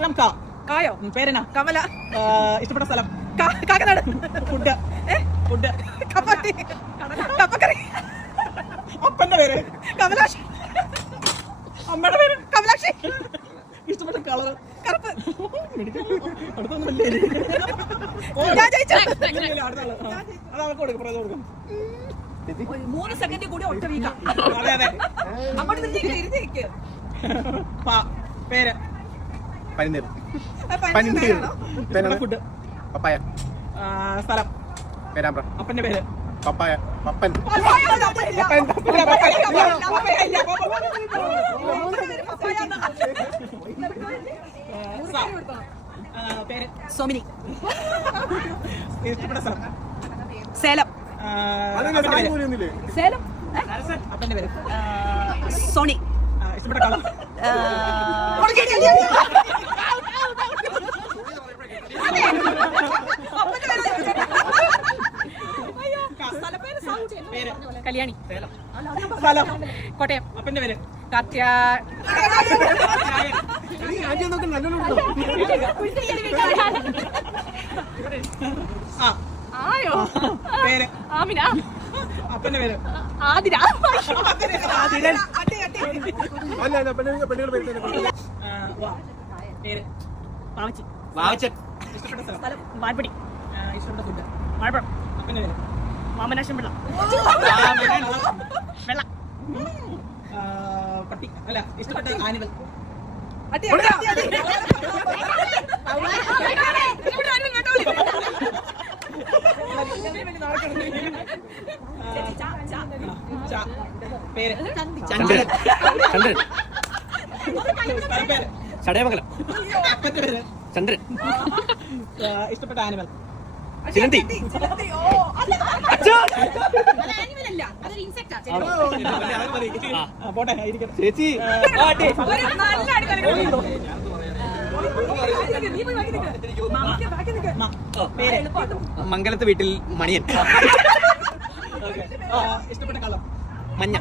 അക്ഷരം ക. കായോ? പേരെന്നാ? കമല. ഇഷ്ടപ്പെട്ട സ്ഥലം? കാക്കനാട്. ഫുഡ്. ഫുഡ്. കപ്പട്ടി. കപ്പക്കറി. അപ്പന്റെ പേര്? കമലാക്ഷി. അമ്മയുടെ പേര്? കമലാക്ഷി. ഇഷ്ടപ്പെട്ട കളർ? കറുപ്പ്. അടുത്തൊന്നുമില്ലേ? ഞാൻ ജയിച്ചു. അത് അവർക്ക് കൊടുക്കും, പ്രയോജനം കൊടുക്കും. 3 സെക്കൻഡ് കൂടി ഒറ്റ വീക്കാം. അതെ അതെ. അങ്ങോട്ട് ഇരുന്നേക്ക്. പേര്? പനിനീർ. ഫുഡ്? പപ്പായ. സ്ഥലം? പേരാമ്പ്ര. അപ്പന്റെ പേര്? പപ്പായ. പപ്പൻ. പേര്? സോമിനി. ഇഷ്ടപ്പെട്ട സ്ഥലം? സേലം. സേലം. അപ്പന്റെ പേര്? സോണി. ഇഷ്ടപ്പെട്ട കളർ? കല്യാണി. സ്ഥലം? കോട്ടയം. അപ്പന്റെ പേര്? കാത്യ. ആയോ? പേര്? ആമിന. അപ്പന്റെ പേര്? ആതിര. പേര്? പാവച്ചി. ഇഷ്ടപ്പെട്ട സ്ഥലം? സ്ഥലം വാൽപ്പടി. ഇഷ്ടപ്പെട്ട ഫുഡ്? മലപ്പുറം. അപ്പന്റെ പേര്? മാമനാശം പിള്ള. വെള്ള. പട്ടി അല്ല. ഇഷ്ടപ്പെട്ട ആനിമൽ? പേര്? ചന്ദ്രൻ. സ്ഥലം പേര്? ചടയമംഗലം. അപ്പന്റെ പേര്? ചന്ദ്രൻ. ഇഷ്ടപ്പെട്ട ആനിമൽ? ചിലന്തി. പോട്ടെ ഇരിക്കട്ടെ. ചേച്ചി പേര്? മംഗലത്ത് വീട്ടിൽ മണിയൻ. ഇഷ്ടപ്പെട്ട കളർ? മഞ്ഞ.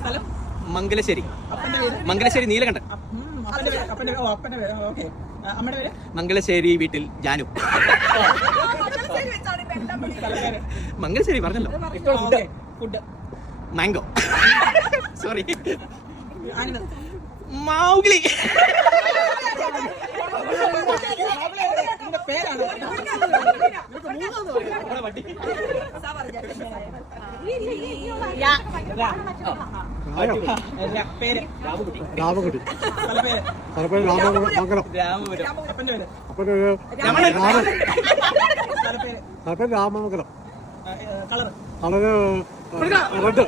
സ്ഥലം? മംഗലശ്ശേരി. അപ്പന്റെ പേര്? മംഗലശ്ശേരി നീലകണ്ഠൻ. അപ്പന്റെ പേര്? അപ്പന്റെ പേര്. ഓക്കെ. അമ്മയുടെ പേര്? മംഗലശ്ശേരി വീട്ടിൽ ജാനു. മംഗലശ്ശേരി പറഞ്ഞല്ലോ. Food? Mango. Sorry. Animal? Mowgli. പേരാണ്? പേര്? രാമകുട്ടി. സ്ഥലപ്പേര്? രാമമംഗലം. അപ്പന്റെ പേര്? സ്ഥലപ്പേര് രാമമംഗലം. കളർ? Colour red.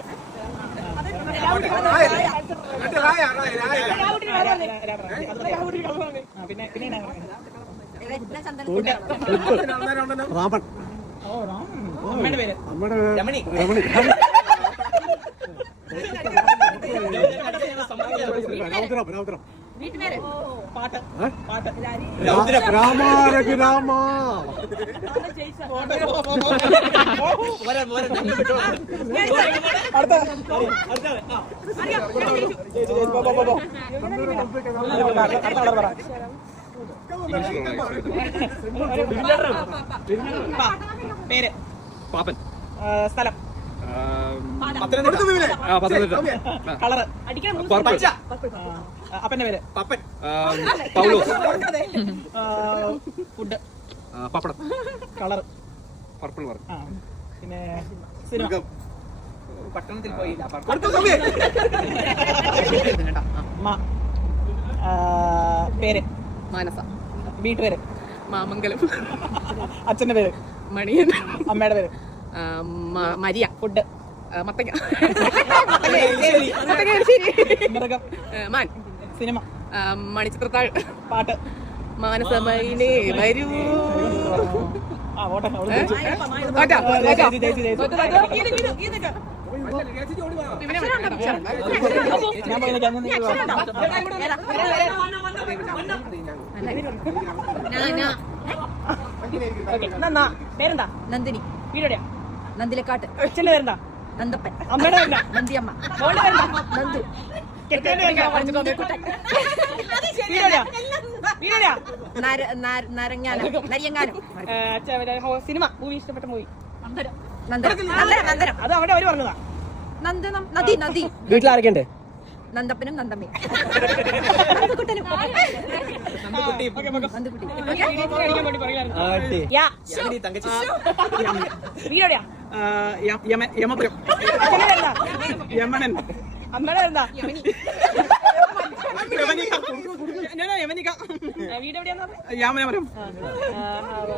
പിന്നെ രാമൻ. അമ്മയുടെ പേര്? നമ്മുടെ രമണി. രമണി. രാമോത്തരം. പാട്ട്? പാട്ട്? രാമാരഘുരാമ. പേര്? പാപ്പൻ. സ്ഥലം? പത്തനംതിട്ട. കളറ്? പർപ്പിൾ. അപ്പന്റെ പേര്? പപ്പൻ. പൗലോസ്. ഫുഡ്? പപ്പടം. കളർ? പർപ്പിൾ പറഞ്ഞു. പിന്നെ സിനിമ? പട്ടണത്തിൽ പോയില്ല. പേര്? മാനസ. വീട്ടുപേര്? മാമംഗലം. അച്ഛന്റെ പേര്? മണിയൻ. അമ്മയുടെ പേര്? മരിയ. ഫുഡ്? മത്തങ്ങ. മൃഗം? മാൻ. സിനിമ? മണിച്ചിത്രത്താഴ്. പാട്ട്? മാനസമൈനേ വരൂ. പേരെന്താ? നന്ദിനി. വീടെവിടെയാ? നന്ദിലക്കാട്ട്. അച്ഛന്റെ പേരെന്താ? നന്ദപ്പൻ. അമ്മയുടെ പേരെന്താ? നന്ദിയമ്മ. മോളുടെ പേരെന്താ? നന്ദു. വീടെവിടെയാ? വീടെവിടെയാ? നരങ്ങാനം നരിയങ്ങാനം സിനിമ മൂവി ഇഷ്ടപ്പെട്ട മൂവി നന്ദനം നന്ദനം അത് അവിടെ അവര് പറഞ്ഞതാ. നന്ദനം നദി നദി വീട്ടിലാരൊക്കെ ഉണ്ട്? നന്ദപ്പനും നന്ദമ്മയും നന്ദുക്കുട്ടി വീടെവിടെയാ? യമപുരം. യമണൻ. അമ്മയുടെ എന്താ? യമനിക. വീടെവിടെയാന്ന് പറഞ്ഞു? യാമനപുരം.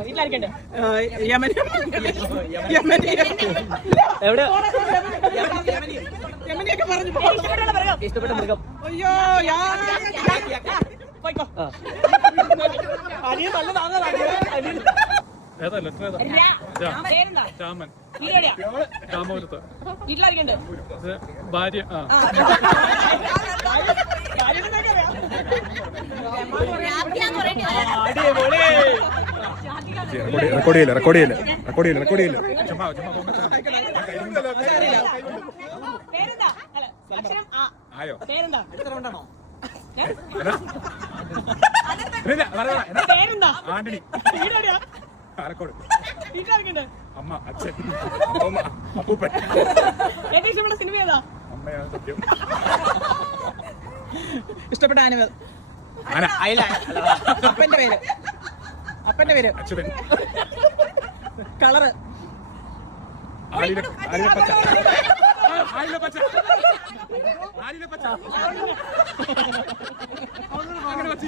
വീട്ടിലായിരിക്കണ്ടേ? യമനിയൊക്കെ പറഞ്ഞു. ഇഷ്ടപ്പെട്ട മൃഗം? അയ്യോ പോയിക്കോ. അനിയൻ നല്ല താങ്ങാണ്. പേരെന്താ? രാമൻ വീടെവിടെയാ? രാമപുരത്ത് വീട്ടിലായിരിക്കണ്ടേ? ഭാര്യ റെക്കോർഡിയില്ല പേരെന്താ? അല്ല, അക്ഷരം ആ. ആയോ പേരെന്താ? പേരെന്താ പേരെന്താ? ആന്റണി വീടെവിടെയാ? ആലക്കോട് വീട്ടിലായിരിക്കണ്ടേ? അമ്മ അച്ഛൻ അമ്മ അപ്പൂപ്പൻ ഏറ്റവും ഇഷ്ടപ്പെട്ട സിനിമ ഏതാ? അമ്മയാണ് സത്യം ഇഷ്ടപ്പെട്ട ആനിമൽ? ആന അപ്പന്റെ പേര്? അച്യുതൻ കളറ്? ആലിലെ പച്ച അങ്ങനെ പച്ച